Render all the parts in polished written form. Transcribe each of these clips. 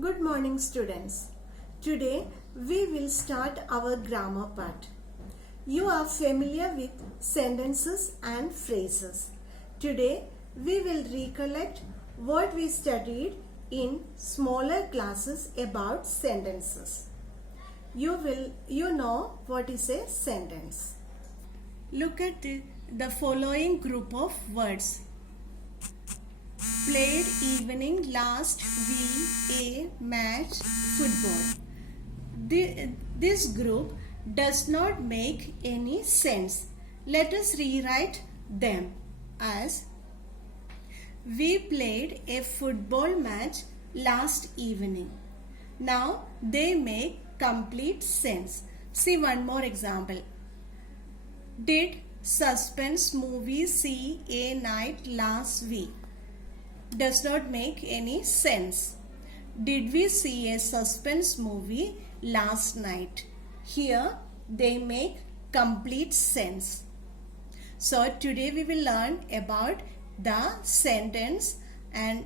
Good morning, students. Today we will start our grammar part. You are familiar with sentences and phrases. Today we will recollect what we studied in smaller classes about sentences. You know what is a sentence. Look at the following group of words. Played evening, last week, a match, football. This group does not make any sense. Let us rewrite them as: we played a football match last evening. Now they make complete sense. See one more example. Did suspense movie see a night last week? Does not make any sense. Did we see a suspense movie last night? Here they make complete sense. So today we will learn about the sentence, and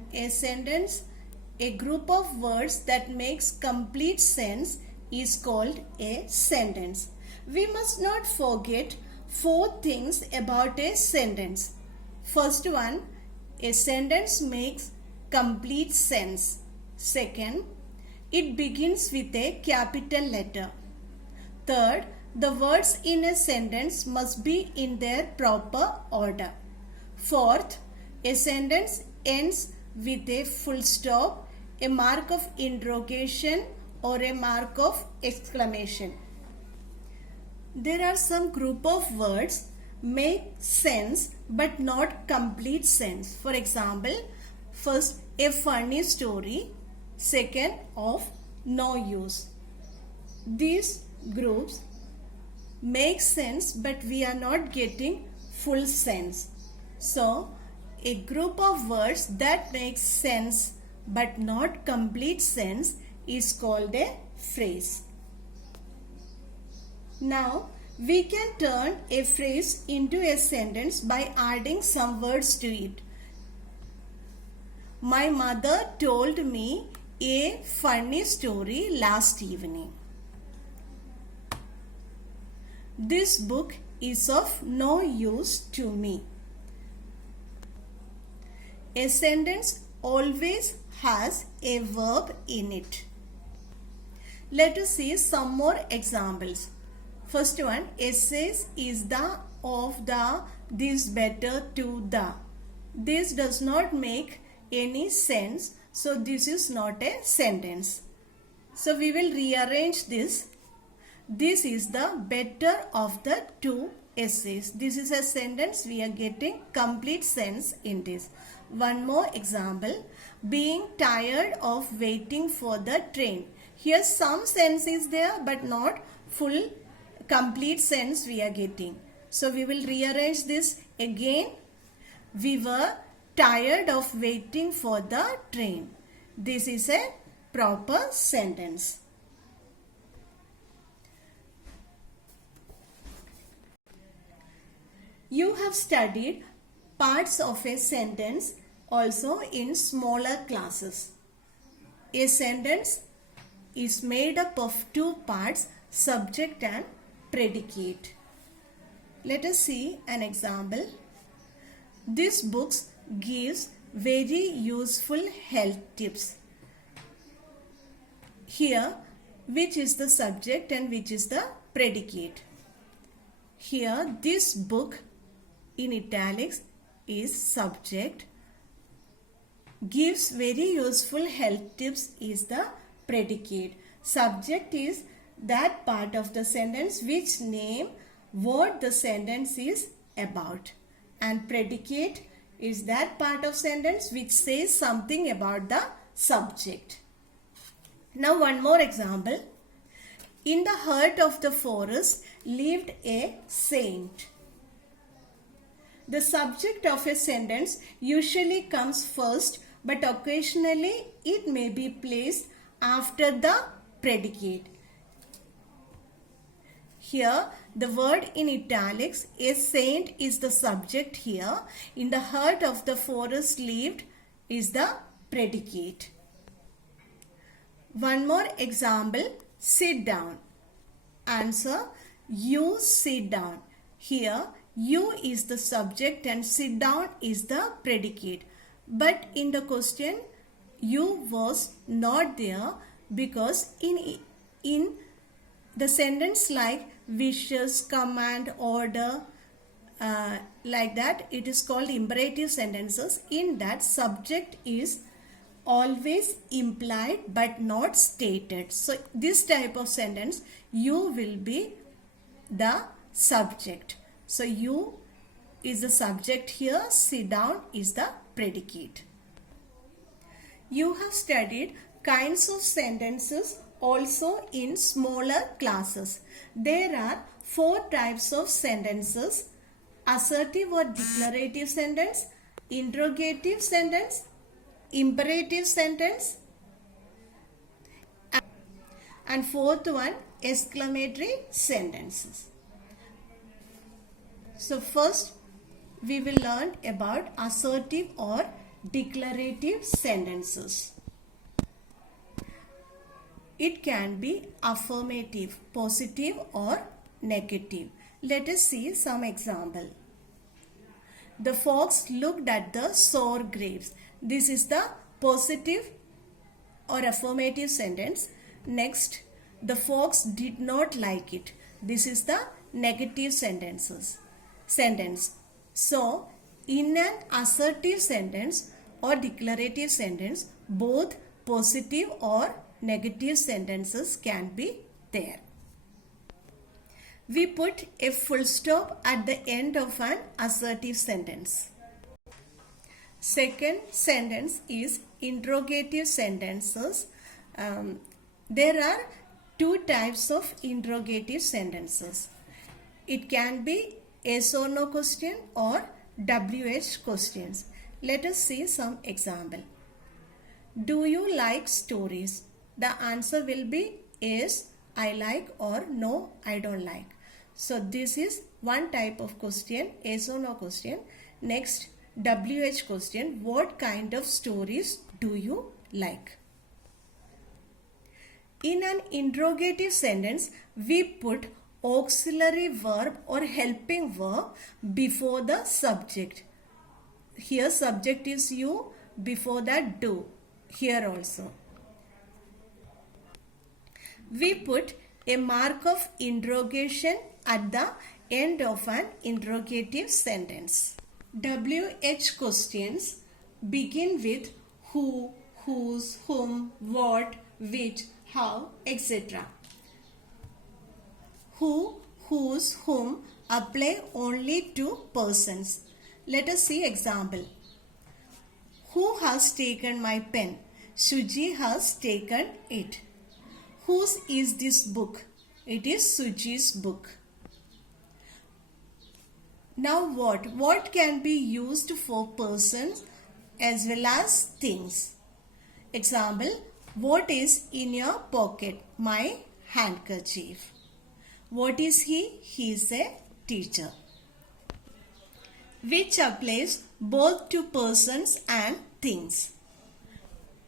a group of words that makes complete sense is called a sentence. We must not forget 4 things about a sentence. First one, a sentence makes complete sense. Second, it begins with a capital letter. Third, the words in a sentence must be in their proper order. Fourth, a sentence ends with a full stop, a mark of interrogation, or a mark of exclamation. There are some group of words make sense but not complete sense. For example, first, a funny story. Second, of no use. These groups make sense but we are not getting full sense. So, a group of words that makes sense but not complete sense is called a phrase. Now, we can turn a phrase into a sentence by adding some words to it. My mother told me a funny story last evening. This book is of no use to me. A sentence always has a verb in it. Let us see some more examples. First one, essays is the, of the, this, better, to, the. This does not make any sense, so this is not a sentence. So we will rearrange this. This is the better of the 2 essays. This is a sentence. We are getting complete sense in this. One more example, being tired of waiting for the train. Here some sense is there but not full complete sense we are getting. So we will rearrange this again. We were tired of waiting for the train. This is a proper sentence. You have studied parts of a sentence also in smaller classes. A sentence is made up of 2 parts, subject and predicate. Let us see an example. This book gives very useful health tips. Here, which is the subject and which is the predicate? Here, this book in italics is subject. Gives very useful health tips is the predicate. Subject is that part of the sentence which name what the sentence is about, and predicate is that part of sentence which says something about the subject. Now one more example. In the heart of the forest lived a saint. The subject of a sentence usually comes first, but occasionally it may be placed after the predicate. Here, the word in italics, a saint, is the subject here. In the heart of the forest lived is the predicate. One more example, sit down. Answer, you sit down. Here, you is the subject and sit down is the predicate. But in the question, you was not there because in the sentence like wishes, command, order, like that, it is called imperative sentences. In that, subject is always implied but not stated. So this type of sentence, you will be the subject. So you is the subject here, sit down is the predicate. You have studied kinds of sentences also in smaller classes. There are 4 types of sentences: assertive or declarative sentence, interrogative sentence, imperative sentence, and fourth one, exclamatory sentences. So first we will learn about assertive or declarative sentences. It can be affirmative, positive or negative. Let us see some example. The fox looked at the sour grapes. This is the positive or affirmative sentence. Next, the fox did not like it. This is the negative sentence. So, in an assertive sentence or declarative sentence, both positive or negative sentences can be there. We put a full stop at the end of an assertive sentence. Second sentence is interrogative sentences. There are 2 types of interrogative sentences. It can be yes or no question or WH questions. Let us see some example. Do you like stories? The answer will be yes, I like, or no, I don't like. So this is one type of question, yes or no question. Next, WH question, what kind of stories do you like? In an interrogative sentence, we put auxiliary verb or helping verb before the subject. Here subject is you, before that do. Here also. We put a mark of interrogation at the end of an interrogative sentence. WH questions begin with who, whose, whom, what, which, how, etc. Who, whose, whom apply only to persons. Let us see example. Who has taken my pen? Suji has taken it. Whose is this book? It is Suji's book. Now what? What can be used for persons as well as things? Example, what is in your pocket? My handkerchief. What is he? He is a teacher. Which applies both to persons and things.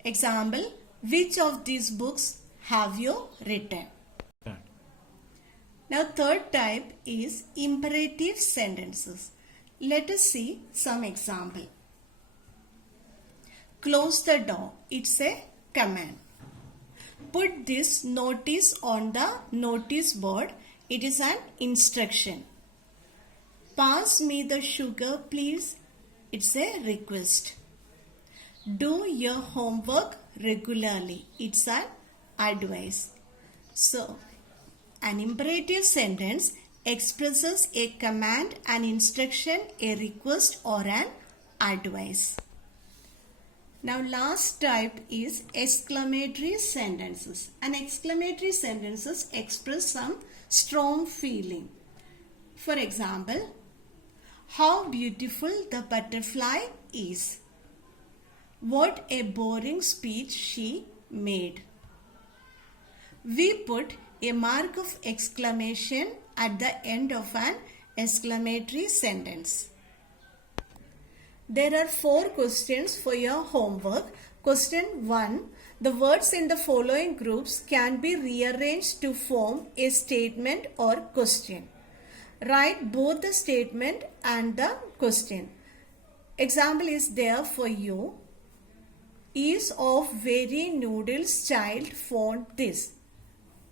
Example, which of these books have you written? Now third type is imperative sentences. Let us see some example. Close the door. It's a command. Put this notice on the notice board. It is an instruction. Pass me the sugar, please. It's a request. Do your homework regularly. It's an advice. So, an imperative sentence expresses a command, an instruction, a request, or an advice. Now, last type is exclamatory sentences. An exclamatory sentences express some strong feeling. For example, how beautiful the butterfly is. What a boring speech she made. We put a mark of exclamation at the end of an exclamatory sentence. There are 4 questions for your homework. Question 1. The words in the following groups can be rearranged to form a statement or question. Write both the statement and the question. Example is there for you. Is of very noodles child fond this?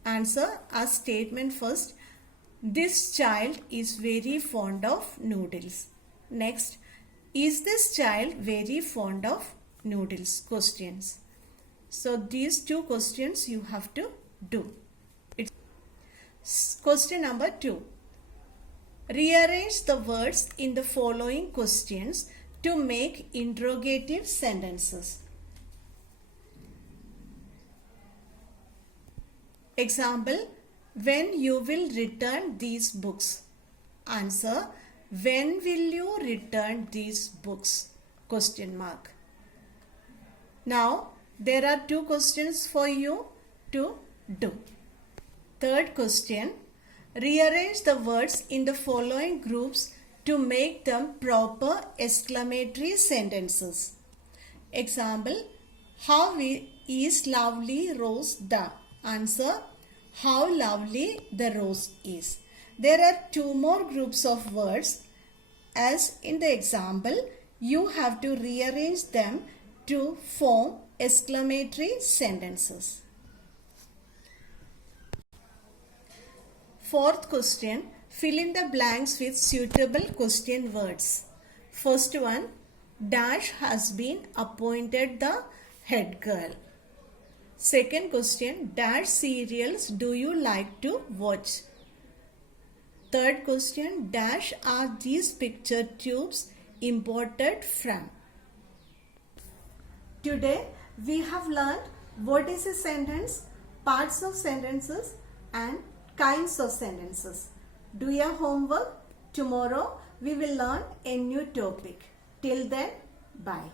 Answer as statement first. This child is very fond of noodles. Next, is this child very fond of noodles? Questions. So these two questions you have to do. Question number 2. Rearrange the words in the following questions to make interrogative sentences. Example, when you will return these books? Answer, when will you return these books? Question mark. Now, there are 2 questions for you to do. Third question, rearrange the words in the following groups to make them proper exclamatory sentences. Example, how is lovely rose the? Answer, how lovely the rose is. There are 2 more groups of words. As in the example, you have to rearrange them to form exclamatory sentences. Fourth question, fill in the blanks with suitable question words. First one, Dash has been appointed the head girl. Second question, Dash serials do you like to watch? Third question, Dash are these picture tubes imported from? Today we have learned what is a sentence, parts of sentences and kinds of sentences. Do your homework. Tomorrow we will learn a new topic. Till then, bye.